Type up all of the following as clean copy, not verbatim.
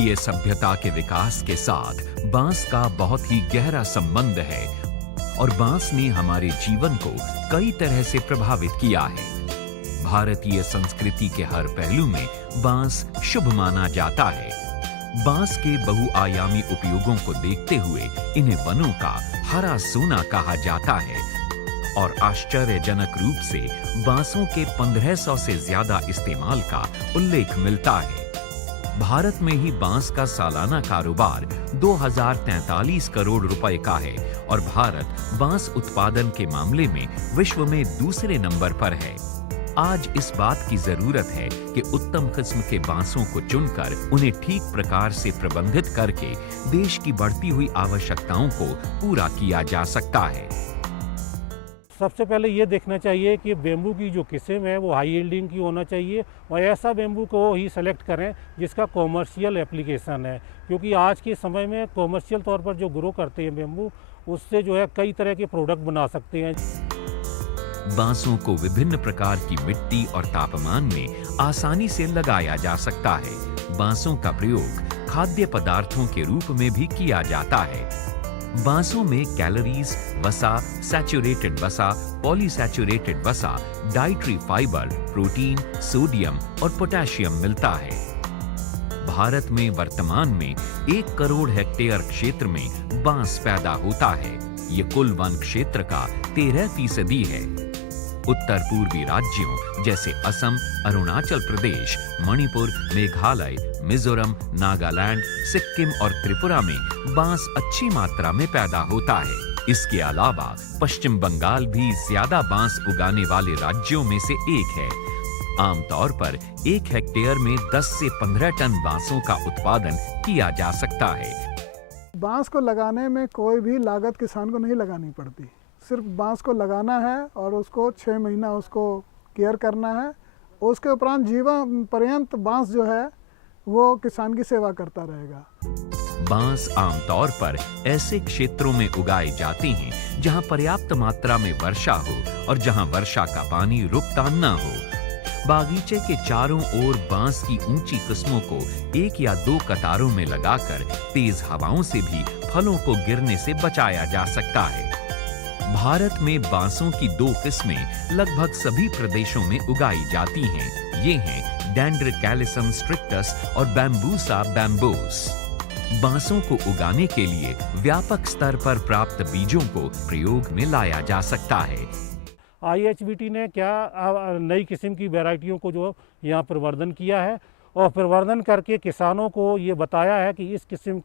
ये सभ्यता के विकास के साथ बांस का बहुत ही गहरा संबंध है और बांस ने हमारे जीवन को कई तरह से प्रभावित किया है। भारतीय संस्कृति के हर पहलू में बांस शुभ माना जाता है। बांस के बहुआयामी उपयोगों को देखते हुए इन्हें वनों का हरा सोना कहा जाता है और आश्चर्यजनक रूप से बांसों के 1500 से ज्यादा इस्तेमाल का उल्लेख मिलता है। भारत में ही बांस का सालाना कारोबार 2043 करोड़ रुपए का है और भारत बांस उत्पादन के मामले में विश्व में दूसरे नंबर पर है। आज इस बात की जरूरत है कि उत्तम किस्म के बांसों को चुनकर उन्हें ठीक प्रकार से प्रबंधित करके देश की बढ़ती हुई आवश्यकताओं को पूरा किया जा सकता है। सबसे पहले ये देखना चाहिए कि बेम्बू की जो किस्म है वो हाई यील्डिंग की होना चाहिए और ऐसा बेम्बू को ही सेलेक्ट करें जिसका कॉमर्शियल एप्लीकेशन है, क्योंकि आज के समय में कॉमर्शियल तौर पर जो ग्रो करते हैं बेम्बू, उससे जो है कई तरह के प्रोडक्ट बना सकते हैं। बांसों को विभिन्न प्रकार की मिट्टी और तापमान में आसानी से लगाया जा सकता है। बांसों का प्रयोग खाद्य पदार्थों के रूप में भी किया जाता है। बांसों में कैलोरीज, वसा, सैचुरेटेड वसा, पॉलीसैचुरेटेड वसा, डाइटरी फाइबर, प्रोटीन, सोडियम और पोटेशियम मिलता है। भारत में वर्तमान में 1 करोड़ हेक्टेयर क्षेत्र में बांस पैदा होता है। ये कुल वन क्षेत्र का 13% है। उत्तर पूर्वी राज्यों जैसे असम, अरुणाचल प्रदेश, मणिपुर, मेघालय, मिजोरम, नागालैंड, सिक्किम और त्रिपुरा में बांस अच्छी मात्रा में पैदा होता है। इसके अलावा पश्चिम बंगाल भी ज्यादा बांस उगाने वाले राज्यों में से एक है। आमतौर पर 1 हेक्टेयर में 10 से 15 टन बांसों का उत्पादन किया जा सकता है। बांस को लगाने में कोई भी लागत किसान को नहीं लगानी पड़ती। सिर्फ बांस को लगाना है और उसको 6 महीना उसको केयर करना है। उसके उपरांत जीवन पर्यंत बांस जो है वो किसान की सेवा करता रहेगा। बांस आमतौर पर ऐसे क्षेत्रों में उगाए जाते हैं जहां पर्याप्त मात्रा में वर्षा हो और जहां वर्षा का पानी रुकता न हो। बागीचे के चारों ओर बांस की ऊंची किस्मों को 1 या 2 कतारों में लगाकर तेज हवाओं से भी फलों को गिरने से बचाया जा सकता है। भारत में बांसों की 2 किस्में लगभग सभी प्रदेशों में उगाई जाती हैं। ये हैं डेंड्रकैलिसम स्ट्रिक्टस और बैम्बूसा बैम्बोस। बांसों को उगाने के लिए व्यापक स्तर पर प्राप्त बीजों को प्रयोग में लाया जा सकता है। IHBT ने क्या नई किस्म की वैरायटियों को जो यहाँ प्रवर्धन किया है और प्रवर्धन करके किसानों को ये बताया है कि इस किस्म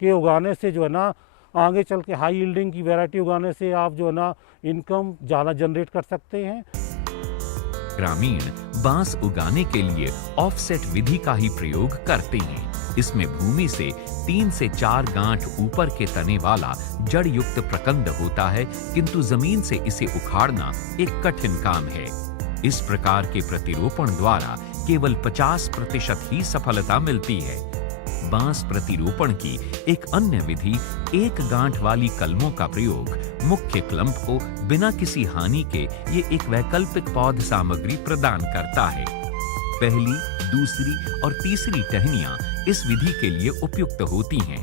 के उगाने से जो है ना आगे चल के हाई यील्डिंग की वैरायटी उगाने से आप जो है ना इनकम ज़्यादा जनरेट कर सकते हैं। ग्रामीण बांस उगाने के लिए ऑफसेट विधि का ही प्रयोग करते हैं। इसमें भूमि से 3 से 4 गांठ ऊपर के तने वाला जड़ युक्त प्रकंद होता है, किंतु जमीन से इसे उखाड़ना एक कठिन काम है। इस प्रकार के प्रतिरोपण द्वारा केवल 50% ही सफलता मिलती है। बांस प्रतिरोपण की एक अन्य विधि 1 गांठ वाली कलमों का प्रयोग मुख्य क्लंप को बिना किसी हानि के ये एक वैकल्पिक पौध सामग्री प्रदान करता है। पहली, दूसरी और तीसरी टहनियां इस विधि के लिए उपयुक्त होती हैं।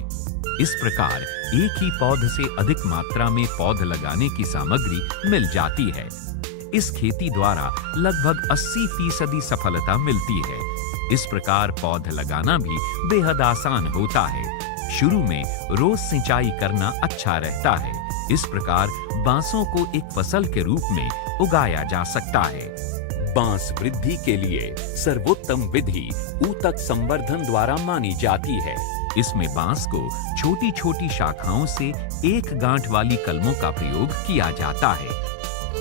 इस प्रकार एक ही पौध से अधिक मात्रा में पौध लगाने की सामग्री मिल जाती है। इस खेती द्वारा लगभग 80% सफलता मिलती है। इस प्रकार पौध लगाना भी बेहद आसान होता है। शुरू में रोज सिंचाई करना अच्छा रहता है। इस प्रकार बांसों को एक फसल के रूप में उगाया जा सकता है। बांस वृद्धि के लिए सर्वोत्तम विधि ऊतक संवर्धन द्वारा मानी जाती है। इसमें बांस को छोटी छोटी शाखाओं से 1 गांठ वाली कलमों का प्रयोग किया जाता है।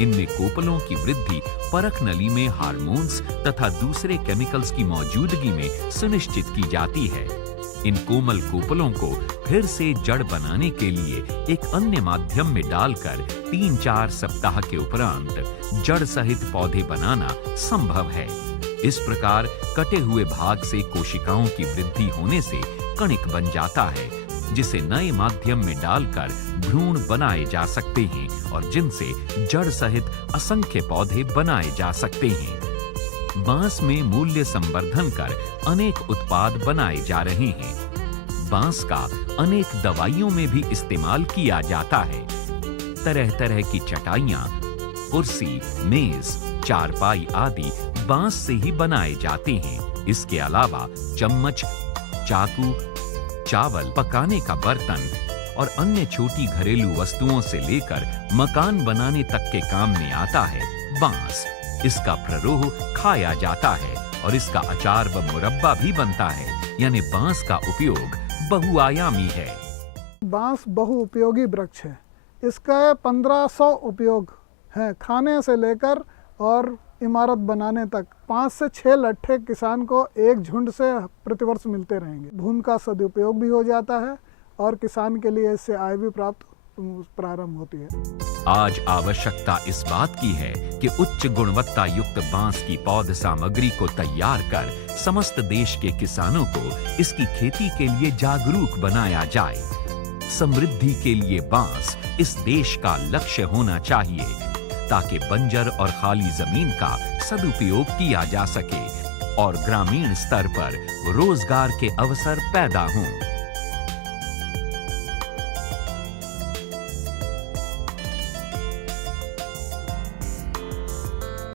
इनमें कोपलों की वृद्धि परख नली में हार्मोन्स तथा दूसरे केमिकल्स की मौजूदगी में सुनिश्चित की जाती है। इन कोमल कोपलों को फिर से जड़ बनाने के लिए एक अन्य माध्यम में डालकर 3-4 सप्ताह के उपरांत जड़ सहित पौधे बनाना संभव है। इस प्रकार कटे हुए भाग से कोशिकाओं की वृद्धि होने से कणिक बन जाता है, जिसे नए माध्यम में डालकर भ्रूण बनाए जा सकते हैं और जिनसे जड़ सहित असंख्य पौधे बनाए जा सकते हैं। बांस में मूल्य संवर्धन कर अनेक उत्पाद बनाए जा रहे हैं। बांस का अनेक दवाइयों में भी इस्तेमाल किया जाता है। तरह तरह की चटाइयां, कुर्सी, मेज, चारपाई आदि बांस से ही बनाए जाते हैं। इसके अलावा चम्मच, चाकू, चावल पकाने का बर्तन और अन्य छोटी घरेलू वस्तुओं से लेकर मकान बनाने तक के काम में आता है बांस। इसका प्ररोह खाया जाता है और इसका अचार व मुरब्बा भी बनता है, यानी बांस का उपयोग बहुआयामी है। बांस बहुउपयोगी वृक्ष है। इसका 1500 उपयोग हैं, खाने से लेकर और इमारत बनाने तक। 5 से 6 लट्ठे किसान को एक झुंड से प्रतिवर्ष मिलते रहेंगे। भूमि का सदुपयोग भी हो जाता है और किसान के लिए इससे आय भी प्रारंभ होती है। आज आवश्यकता इस बात की है कि उच्च गुणवत्ता युक्त बांस की पौध सामग्री को तैयार कर समस्त देश के किसानों को इसकी खेती के लिए जागरूक बनाया जाए। समृद्धि के लिए बांस इस देश का लक्ष्य होना चाहिए, ताकि बंजर और खाली जमीन का सदुपयोग किया जा सके और ग्रामीण स्तर पर रोजगार के अवसर पैदा हों।